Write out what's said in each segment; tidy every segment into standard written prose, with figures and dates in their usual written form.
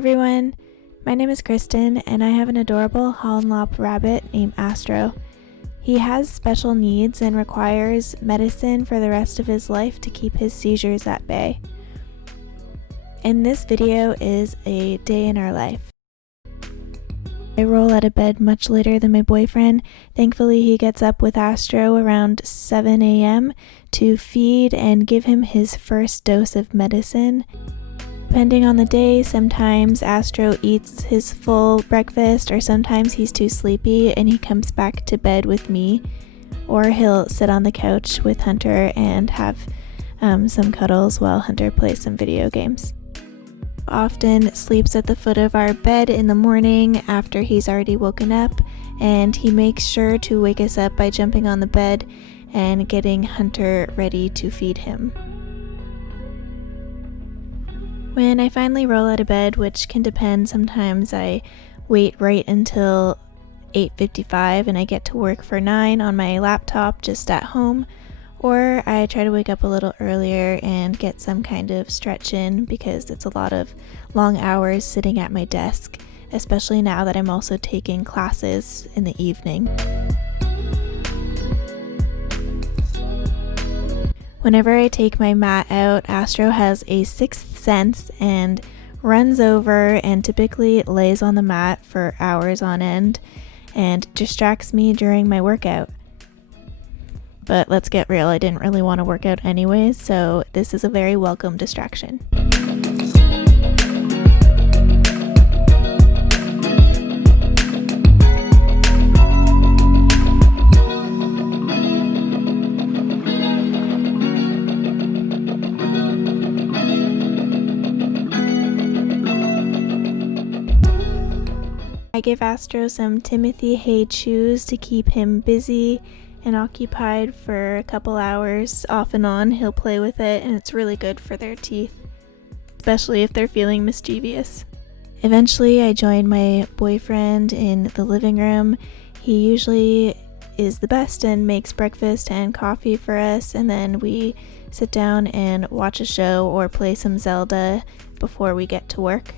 everyone, my name is Kristen and I have an adorable Holland Lop rabbit named Astro. He has special needs and requires medicine for the rest of his life to keep his seizures at bay. And this video is a day in our life. I roll out of bed much later than my boyfriend. Thankfully, he gets up with Astro around 7 a.m. to feed and give him his first dose of medicine. Depending on the day, sometimes Astro eats his full breakfast, or sometimes he's too sleepy and he comes back to bed with me, or he'll sit on the couch with Hunter and have some cuddles while Hunter plays some video games. Often sleeps at the foot of our bed in the morning after he's already woken up, and he makes sure to wake us up by jumping on the bed and getting Hunter ready to feed him. When I finally roll out of bed, which can depend, sometimes I wait right until 8:55 and I get to work for 9 on my laptop just at home, or I try to wake up a little earlier and get some kind of stretch in because it's a lot of long hours sitting at my desk, especially now that I'm also taking classes in the evening. Whenever I take my mat out, Astro has a sixth sense and runs over and typically lays on the mat for hours on end and distracts me during my workout. But let's get real, I didn't really want to work out anyways, so this is a very welcome distraction. I give Astro some Timothy Hay chews to keep him busy and occupied for a couple hours off and on. He'll play with it and it's really good for their teeth, especially if they're feeling mischievous. Eventually I join my boyfriend in the living room. He usually is the best and makes breakfast and coffee for us, and then we sit down and watch a show or play some Zelda before we get to work.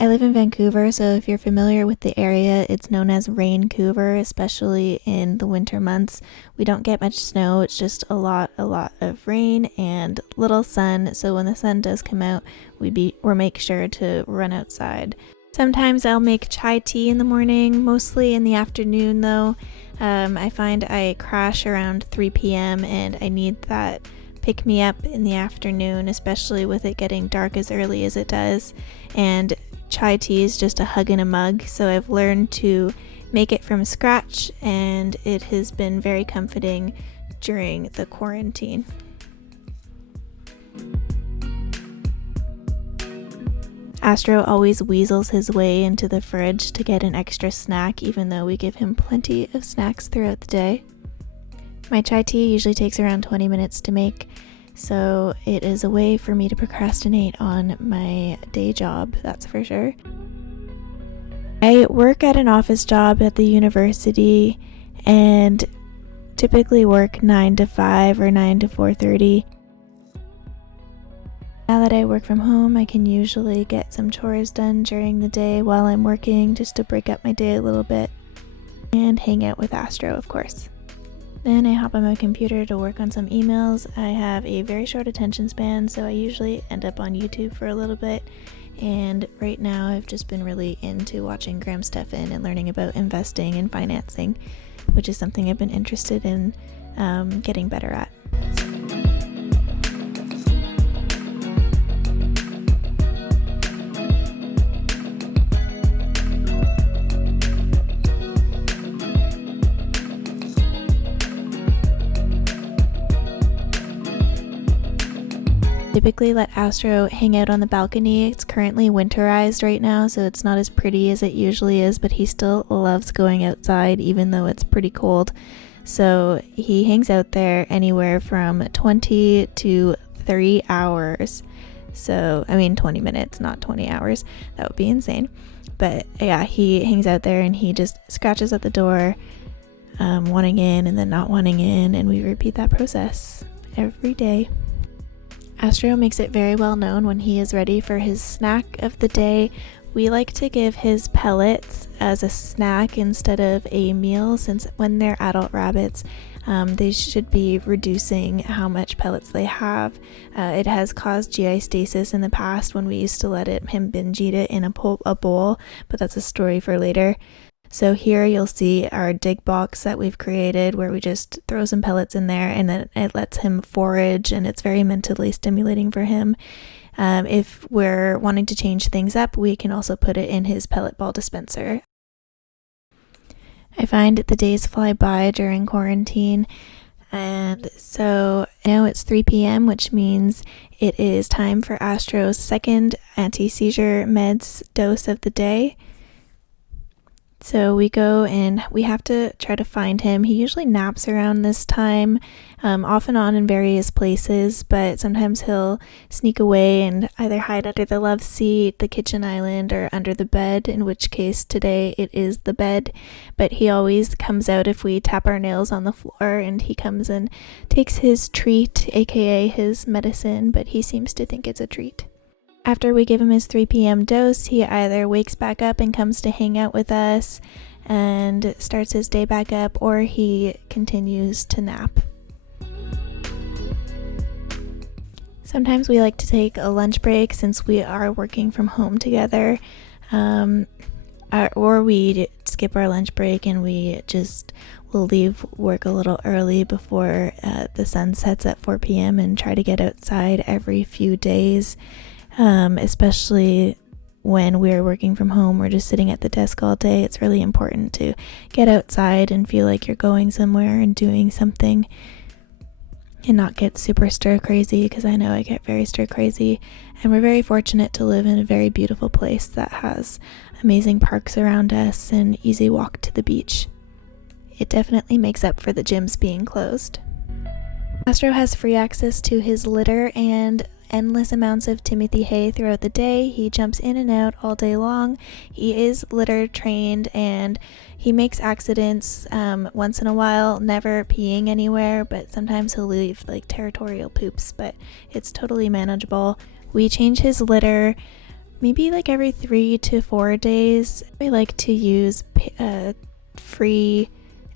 I live in Vancouver, so if you're familiar with the area, it's known as Raincouver, especially in the winter months. We don't get much snow, it's just a lot of rain and little sun, so when the sun does come out, we'll make sure to run outside. Sometimes I'll make chai tea in the morning, mostly in the afternoon though. I find I crash around 3 p.m. and I need that pick me up in the afternoon, especially with it getting dark as early as it does, and chai tea is just a hug in a mug, so I've learned to make it from scratch and it has been very comforting during the quarantine. Astro always weasels his way into the fridge to get an extra snack, even though we give him plenty of snacks throughout the day. My chai tea usually takes around 20 minutes to make, so it is a way for me to procrastinate on my day job, that's for sure. I work at an office job at the university and typically work 9 to 5 or 9 to 4:30. Now that I work from home, I can usually get some chores done during the day while I'm working, just to break up my day a little bit, and hang out with Astro, of course. Then I hop on my computer to work on some emails. I have a very short attention span, so I usually end up on YouTube for a little bit. And right now I've just been really into watching Graham Stephan and learning about investing and financing, which is something I've been interested in getting better at. Typically let Astro hang out on the balcony. It's currently winterized right now, so it's not as pretty as it usually is, but he still loves going outside even though it's pretty cold. So he hangs out there anywhere from 20 to 3 hours. So, 20 minutes, not 20 hours. That would be insane. But yeah, he hangs out there and he just scratches at the door, wanting in and then not wanting in, and we repeat that process every day. Astro makes it very well known when he is ready for his snack of the day. We like to give his pellets as a snack instead of a meal, since when they're adult rabbits, they should be reducing how much pellets they have. It has caused GI stasis in the past when we used to let him binge eat it in a bowl, but that's a story for later. So here you'll see our dig box that we've created, where we just throw some pellets in there and then it lets him forage, and it's very mentally stimulating for him. If we're wanting to change things up, we can also put it in his pellet ball dispenser. I find the days fly by during quarantine, and so now it's 3 p.m., which means it is time for Astro's second anti-seizure meds dose of the day. So we go and we have to try to find him. He usually naps around this time, off and on in various places, but sometimes he'll sneak away and either hide under the love seat, the kitchen island, or under the bed, in which case today it is the bed. But he always comes out if we tap our nails on the floor, and he comes and takes his treat, aka his medicine, but he seems to think it's a treat. After we give him his 3 p.m. dose, he either wakes back up and comes to hang out with us and starts his day back up, or he continues to nap. Sometimes we like to take a lunch break since we are working from home together, or we skip our lunch break and we just will leave work a little early before the sun sets at 4 p.m. and try to get outside every few days. Especially when we're working from home, we're just sitting at the desk all day. It's really important to get outside and feel like you're going somewhere and doing something and not get super stir crazy, because I know I get very stir crazy. And we're very fortunate to live in a very beautiful place that has amazing parks around us and easy walk to the beach. It definitely makes up for the gyms being closed. Astro has free access to his litter and endless amounts of Timothy hay throughout the day. He jumps in and out all day long. He is litter trained, and he makes accidents once in a while, never peeing anywhere, but sometimes he'll leave like territorial poops, but it's totally manageable. We change his litter maybe like every 3 to 4 days. We like to use free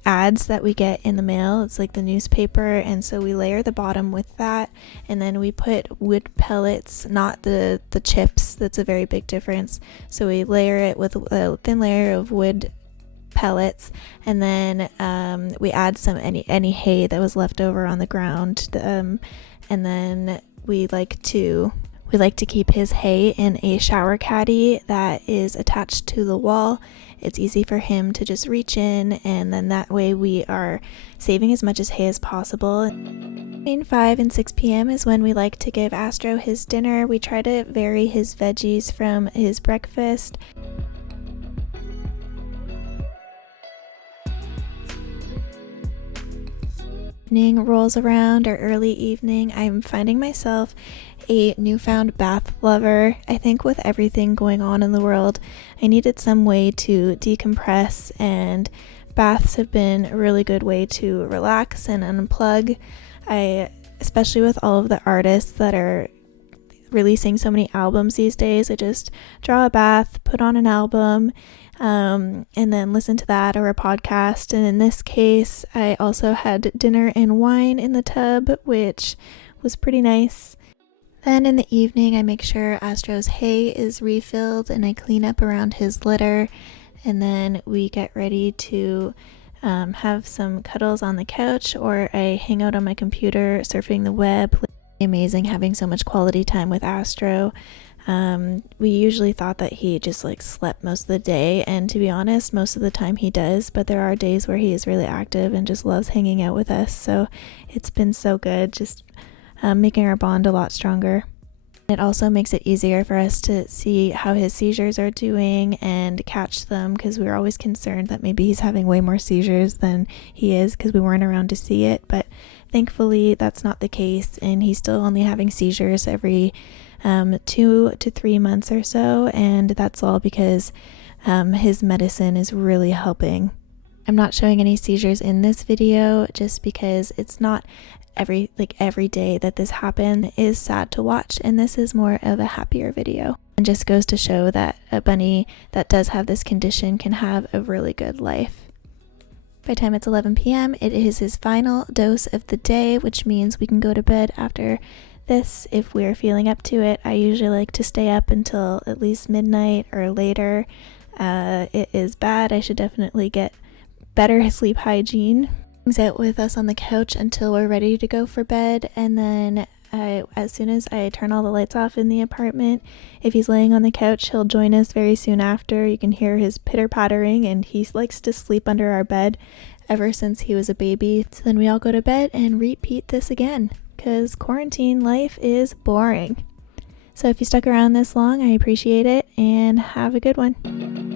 ads that we get in the mail. It's like the newspaper, and so we layer the bottom with that, and then we put wood pellets, not the chips. That's a very big difference. So we layer it with a thin layer of wood pellets, and then we add some any hay that was left over on the ground, and then we like to keep his hay in a shower caddy that is attached to the wall. It's easy for him to just reach in, and then that way we are saving as much as hay as possible. Between 5 and 6 p.m. is when we like to give Astro his dinner. We try to vary his veggies from his breakfast. Evening rolls around, or early evening, I'm finding myself a newfound bath lover. I think with everything going on in the world, I needed some way to decompress, and baths have been a really good way to relax and unplug. Especially with all of the artists that are releasing so many albums these days, I just draw a bath, put on an album, and then listen to that or a podcast. And in this case, I also had dinner and wine in the tub, which was pretty nice. Then in the evening, I make sure Astro's hay is refilled and I clean up around his litter, and then we get ready to have some cuddles on the couch, or I hang out on my computer surfing the web. Amazing having so much quality time with Astro. We usually thought that he just like slept most of the day, and to be honest, most of the time he does, but there are days where he is really active and just loves hanging out with us. So it's been so good, just making our bond a lot stronger. It also makes it easier for us to see how his seizures are doing and catch them, because we were always concerned that maybe he's having way more seizures than he is because we weren't around to see it. But thankfully that's not the case, and he's still only having seizures every 2 to 3 months or so, and that's all because his medicine is really helping. I'm not showing any seizures in this video just because it's not every day that this happened is sad to watch, and this is more of a happier video. And just goes to show that a bunny that does have this condition can have a really good life. By the time it's 11 p.m., it is his final dose of the day, which means we can go to bed after this if we're feeling up to it. I usually like to stay up until at least midnight or later. It is bad. I should definitely get better sleep hygiene. Hangs out with us on the couch until we're ready to go for bed, and then as soon as I turn all the lights off in the apartment, if he's laying on the couch, he'll join us very soon after. You can hear his pitter-pattering, and he likes to sleep under our bed ever since he was a baby. So then we all go to bed and repeat this again, because quarantine life is boring. So if you stuck around this long, I appreciate it, and have a good one.